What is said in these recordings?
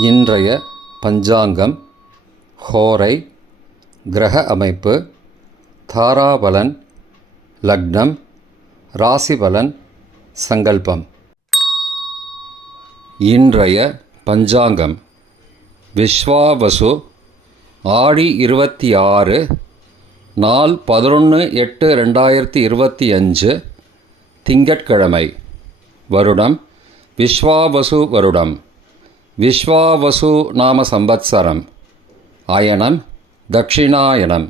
இன்றைய பஞ்சாங்கம், ஹோரை, கிரக அமைப்பு, தாராபலன், லக்னம், ராசிபலன், சங்கல்பம். இன்றைய பஞ்சாங்கம் விஸ்வாவசு, ஆடி 26, நாள் 11/8/2025, திங்கட்கிழமை. வருடம் விஸ்வாவசு வருடம். விஸ்வாவசு நாம சம்பத்சரம். அயனம் தக்ஷிணாயனம்.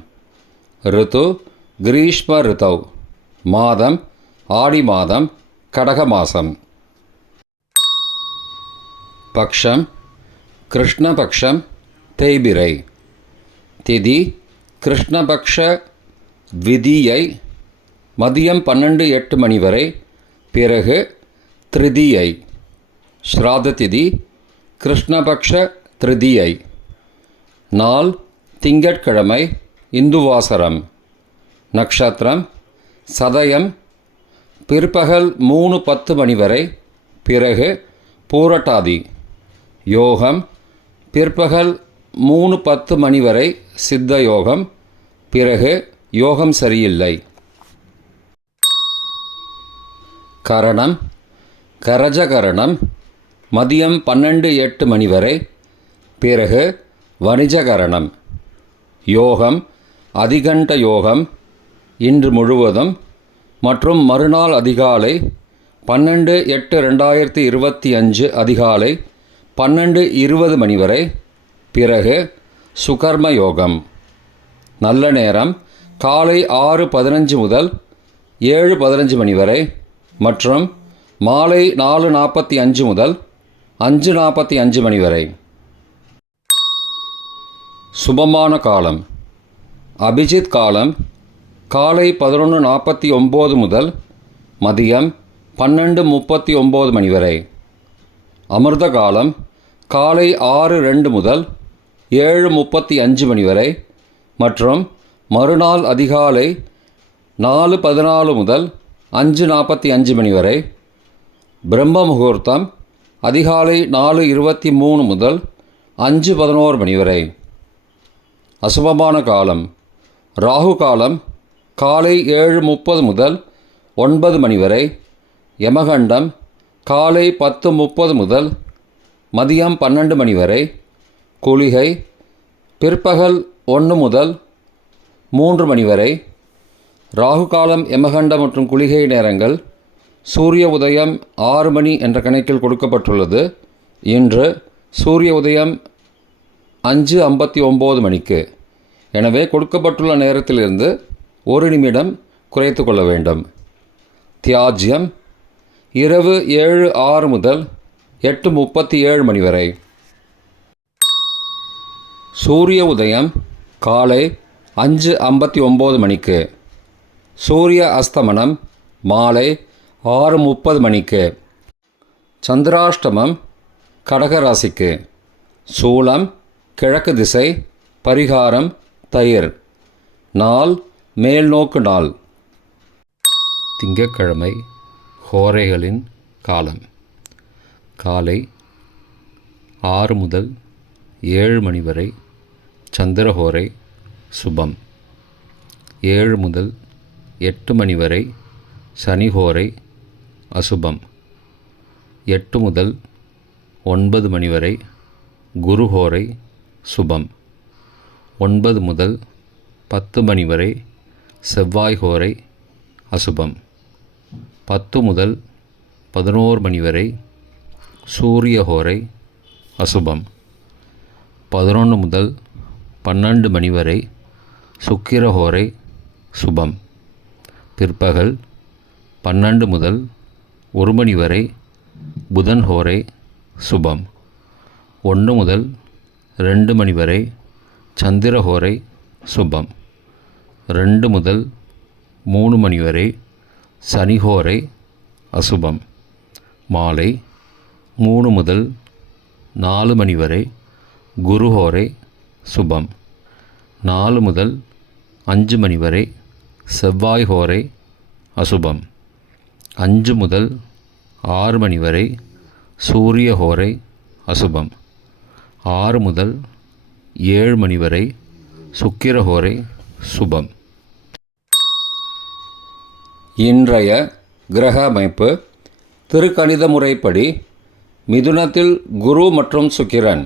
ரிது கிரீஷ்ம ரிதௌ. மாதம் ஆடி மாதம், கடக மாதம். பக்ஷம் கிருஷ்ணபக்ஷம், தேய்பிரை. திதி கிருஷ்ணபக்ஷ த்விதியை, மதியம் 12:08 வரை, பிறகு திருதியை. ஸ்ராத திதி கிருஷ்ணபக்ஷ திருதியை. நாள் திங்கட்கிழமை, இந்துவாசரம். நக்ஷத்திரம் சதயம், பிற்பகல் 3:10 வரை, பிறகு பூரட்டாதி. யோகம் பிற்பகல் 3:10 வரை சித்த யோகம், பிறகு யோகம் சரியில்லை. கரணம் கரஜகரணம், மதியம் 12:08 வரை, பிறகு வணிஜகரணம். யோகம் அதிகண்ட யோகம், இன்று முழுவதும் மற்றும் மறுநாள் அதிகாலை 12/8/2025 அதிகாலை 12:20 வரை, பிறகு சுகர்ம யோகம். நல்ல நேரம் காலை 6:15 முதல் 7:15 வரை மற்றும் மாலை 4:45 முதல் 5:45 வரை. சுபமான காலம் அபிஜித் காலம் காலை 11:49 முதல் மதியம் 12:39 வரை. அமிர்த காலம் காலை 6:02 முதல் 7:35 வரை மற்றும் மறுநாள் அதிகாலை 4:14 முதல் 5:45 வரை. பிரம்ம முகூர்த்தம் அதிகாலை 4:23 முதல் 5:11 வரை. அசுபமான காலம் ராகு காலம் காலை 7:30 முதல் 9 வரை. யமகண்டம் காலை 10:30 முதல் மதியம் 12 வரை. குளிகை பிற்பகல் 1 முதல் 3 வரை. ராகு காலம், யமகண்டம் மற்றும் குளிகை நேரங்கள் சூரிய உதயம் 6 மணி என்ற கணக்கில் கொடுக்கப்பட்டுள்ளது. இன்று சூரிய உதயம் 5:59 மணிக்கு. எனவே கொடுக்கப்பட்டுள்ள நேரத்திலிருந்து 1 நிமிடம் குறைத்து கொள்ள வேண்டும். தியாஜ்யம் இரவு 7:06 முதல் 8:37 வரை. சூரிய உதயம் காலை 5:59 மணிக்கு. சூரிய அஸ்தமனம் மாலை 6:30 மணிக்கு. சந்திராஷ்டமம் கடகராசிக்கு. சூலம் கிழக்கு திசை. பரிகாரம் தயிர். நாள் மேல்நோக்கு நாள். திங்கட்கிழமை ஹோரைகளின் காலம் காலை 6 முதல் 7 வரை சந்திரஹோரை சுபம். 7 முதல் 8 வரை சனிஹோரை அசுபம். 8 முதல் 9 வரை குருஹோரை சுபம். 9 முதல் 10 வரை செவ்வாய் ஹோரை அசுபம். 10 முதல் 11 வரை சூரிய ஹோரை அசுபம். 11 முதல் 12 வரை சுக்கிர ஹோரை சுபம். பிற்பகல் 12 முதல் 1 வரை புதன் ஹோரை சுபம். 1 முதல் 2 வரை சந்திர ஹோரை சுபம். 2 முதல் 3 வரை சனி ஹோரை அசுபம். மாலை 3 முதல் 4 வரை குரு ஹோரை சுபம். 4 முதல் 5 வரை செவ்வாய் ஹோரை அசுபம். 5 முதல் 6 வரை சூரிய ஹோரை அசுபம். 6 முதல் 7 மணி வரை சுக்கிரஹோரை சுபம். இன்றைய கிரக அமைப்பு திருக்கணித முறைப்படி மிதுனத்தில் குரு மற்றும் சுக்கிரன்,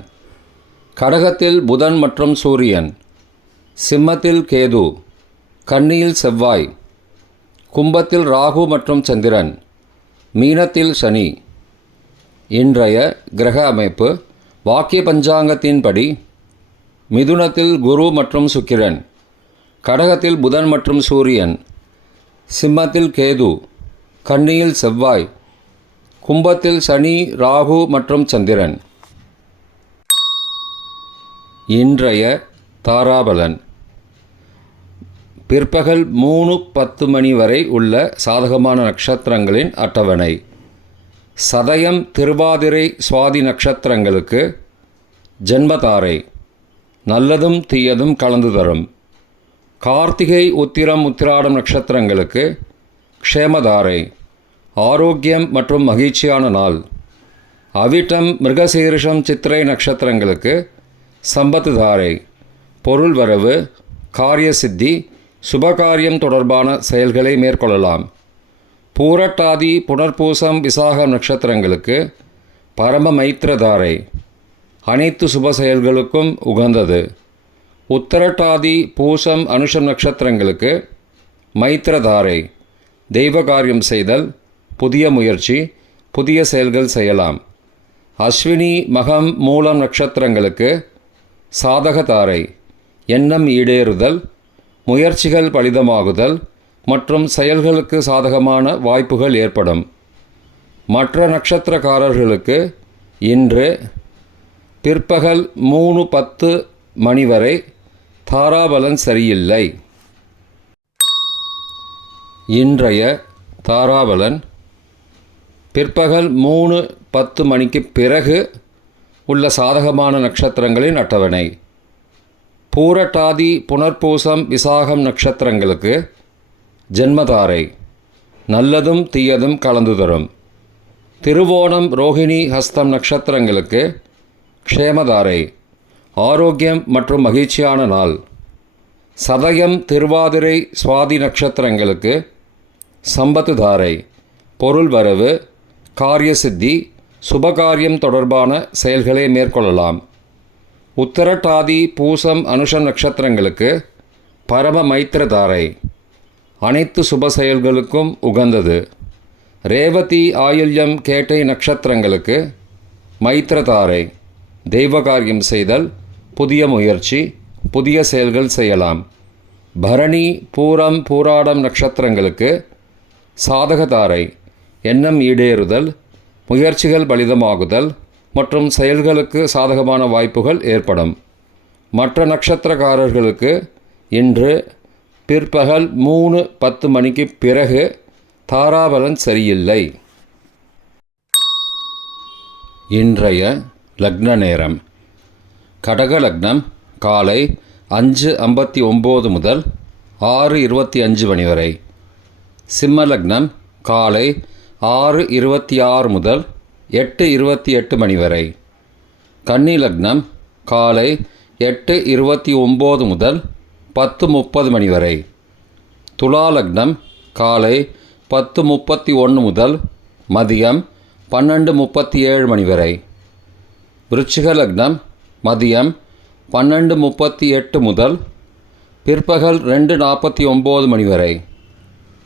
கடகத்தில் புதன் மற்றும் சூரியன், சிம்மத்தில் கேது, கன்னியில் செவ்வாய், கும்பத்தில் ராகு மற்றும் சந்திரன், மீனத்தில் சனி. இன்றைய கிரக அமைப்பு வாக்கிய பஞ்சாங்கத்தின்படி மிதுனத்தில் குரு மற்றும் சுக்கிரன், கடகத்தில் புதன் மற்றும் சூரியன், சிம்மத்தில் கேது, கன்னியில் செவ்வாய், கும்பத்தில் சனி, ராகு மற்றும் சந்திரன். இன்றைய தாராபலன் பிற்பகல் 3:10 மணி வரை உள்ள சாதகமான நட்சத்திரங்களின் அட்டவணை. சதயம், திருவாதிரை, சுவாதி நட்சத்திரங்களுக்கு ஜென்மதாரை, நல்லதும் தீயதும் கலந்து தரும். கார்த்திகை, உத்திரம், உத்திராடம் நட்சத்திரங்களுக்கு க்ஷேமதாரை, ஆரோக்கியம் மற்றும் மகிழ்ச்சியான நாள். அவிட்டம், மிருகசீரிஷம், சித்திரை நட்சத்திரங்களுக்கு சம்பத்து தாரை, பொருள் வரவு, காரிய சித்தி, சுபகாரியம் தொடர்பான செயல்களை மேற்கொள்ளலாம். பூரட்டாதி, புனர்பூசம், விசாகம் நட்சத்திரங்களுக்கு பரம மைத்திரதாரை, அனைத்து சுப செயல்களுக்கும் உகந்தது. உத்தரட்டாதி, பூசம், அனுஷம் நட்சத்திரங்களுக்கு மைத்திரதாரை, தெய்வ காரியம் செய்தல், புதிய முயற்சி, புதிய செயல்கள் செய்யலாம். அஸ்வினி, மகம், மூலம் நட்சத்திரங்களுக்கு சாதகதாரை, எண்ணம் ஈடேறுதல், முயற்சிகள் பலிதமாகுதல் மற்றும் செயல்களுக்கு சாதகமான வாய்ப்புகள் ஏற்படும். மற்ற நட்சத்திரக்காரர்களுக்கு இன்று பிற்பகல் 3:10 மணி வரை தாராபலன் சரியில்லை. இன்றைய தாராபலன் பிற்பகல் 3:10 மணிக்கு பிறகு உள்ள சாதகமான நட்சத்திரங்களின் அட்டவணை. பூரட்டாதி, புனர்பூசம், விசாகம் நட்சத்திரங்களுக்கு ஜென்மதாரை, நல்லதும் தீயதும் கலந்து தரும். திருவோணம், ரோஹிணி, ஹஸ்தம் நட்சத்திரங்களுக்கு க்ஷேமதாரை, ஆரோக்கியம் மற்றும் மகிழ்ச்சியான நாள். சதயம், திருவாதிரை, சுவாதி நட்சத்திரங்களுக்கு சம்பத்து தாரை, பொருள் வரவு, காரிய சித்தி, சுபகாரியம் தொடர்பான செயல்களை மேற்கொள்ளலாம். உத்தரட்டாதி, பூசம், அனுஷம் நட்சத்திரங்களுக்கு பரம மைத்திரதாரை, அனைத்து சுப செயல்களுக்கும் உகந்தது. ரேவதி, ஆயுள்யம், கேட்டை நட்சத்திரங்களுக்கு மைத்திரதாரை, தெய்வ காரியம் செய்தல், புதிய முயற்சி, புதிய செயல்கள் செய்யலாம். பரணி, பூரம், பூராடம் நட்சத்திரங்களுக்கு சாதகதாரை, எண்ணம் ஈடேறுதல், முயற்சிகள் பலிதமாகுதல் மற்றும் செயல்களுக்கு சாதகமான வாய்ப்புகள் ஏற்படும். மற்ற நட்சத்திரக்காரர்களுக்கு இன்று பிற்பகல் 3:10 மணிக்கு பிறகு தாராபலன் சரியில்லை. இன்றைய லக்ன நேரம். கடக லக்னம் காலை 5:59 முதல் 6:25 மணி வரை. சிம்ம லக்னம் காலை 6:26 முதல் 8:28 மணி வரை. கன்னி லக்னம் காலை 8:29 முதல் 10:30 மணி வரை. துலா லக்னம் காலை 10:31 முதல் மதியம் 12:37 மணி வரை. விருச்சிக லக்னம் மதியம் 12:38 முதல் பிற்பகல் 2:49 மணி வரை.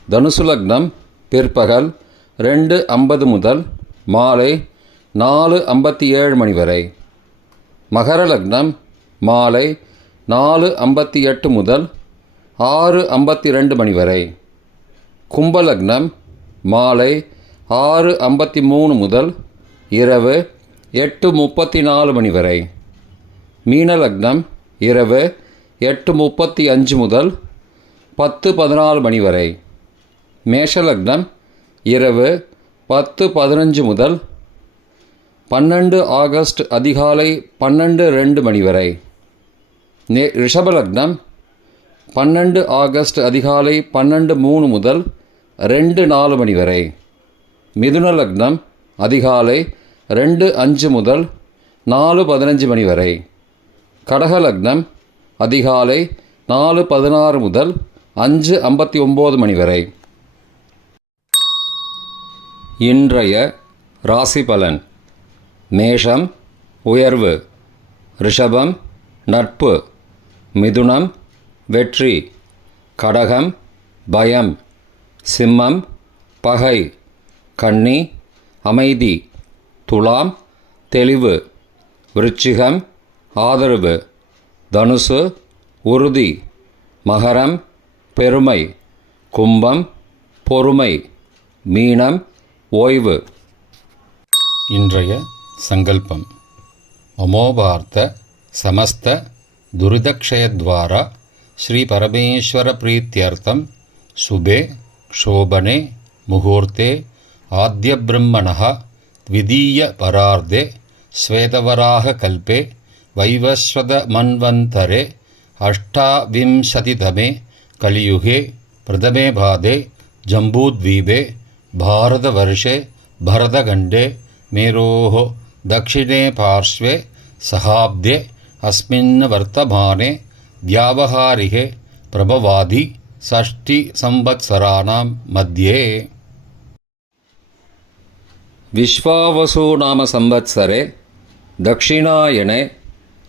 தனுசு லக்னம் பிற்பகல் 2:50 முதல் மாலை 4:57 மணி வரை. மகர லக்னம் மாலை 4:58 முதல் 6:52 மணி வரை. கும்ப லக்னம் மாலை 6:53 முதல் இரவு 8:34 மணி வரை. மீன லக்னம் இரவு 8:35 முதல் 10:14 மணி வரை. மேஷ லக்னம் இரவு 10:15 முதல் 12 ஆகஸ்ட் அதிகாலை 12:02 மணி வரை. ரிஷப லக்னம் 12 ஆகஸ்ட் அதிகாலை 12:03 முதல் 2:04 மணி வரை. மிதுன லக்னம் அதிகாலை 2:05 முதல் 4:15 மணி வரை. கடக லக்னம் அதிகாலை 4:16 முதல் 5:59 மணி வரை. இன்றைய ராசி பலன். மேஷம் உயர்வு, ரிஷபம் நட்பு, மிதுனம் வெற்றி, கடகம் பயம், சிம்மம் பகை, கன்னி அமைதி, துலாம் தெளிவு, விருச்சிகம் ஆதரவு, தனுசு உறுதி, மகரம் பெருமை, கும்பம் பொறுமை, மீனம் ஓய்வு. இன்றைய சங்கல்பம். அமோபார்த்த சமஸ்த துரிதக்ஷயத்வாரா ஸ்ரீ பரமேஸ்வர பிரீத்யர்த்தம் சுபே க்ஷோபனே முகூர்த்தே ஆத்ய பிரம்மணः த்விதீய பரார்த்தே ஸ்வேதவராக கல்பே வைவஸ்வத மன்வந்தரே அஷ்டாவிம்சதிதமே கலியுகே பிரதமே பாதே ஜம்பூத்வீபே பாரதவர்ஷே பரதகண்டே மேரோः दक्षिणे पार्श्वे सहाब्दे अस्मिन् वर्तमाने व्यावहारिके प्रभवादि षष्टिसंवत्सराणां मध्ये. विश्वावसु नाम संवत्सरे दक्षिणायने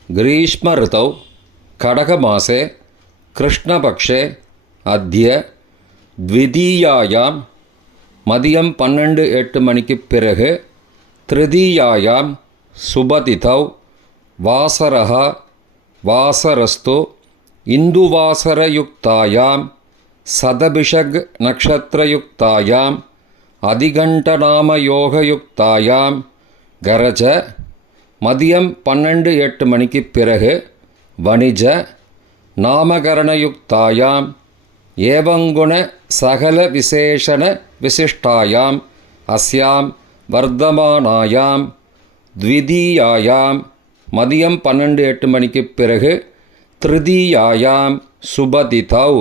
ग्रीष्म ऋतौ கடகமாசே கிருஷ்ணபக்ஷே அத்ய த்விதீயாயாம் மதியம் 12:08 மணிக்குப் பிறகு திருதீயாயாம் சுபதிதௌ வாசரஹ வாசரஸ்து இந்துவாசரயுக்தாயாம் சதபிஷக் நக்ஷத்ரயுக்தாயாம் அதிகண்டநாமயோகயுக்தாயாம் கரஜ மதியம் 12:08 மணிக்குப் பிறகு வணிஜ நாமகரணயுக்தாயாம் ஏவங்குண சகல விசேஷண விசிஷ்டாயாம் அஸ்யாம் வர்த்தமானாயாம் த்விதீயாயாம் மதியம் 12:08 மணிக்குப் பிறகு திருதீயாயாம் சுபதிதௌ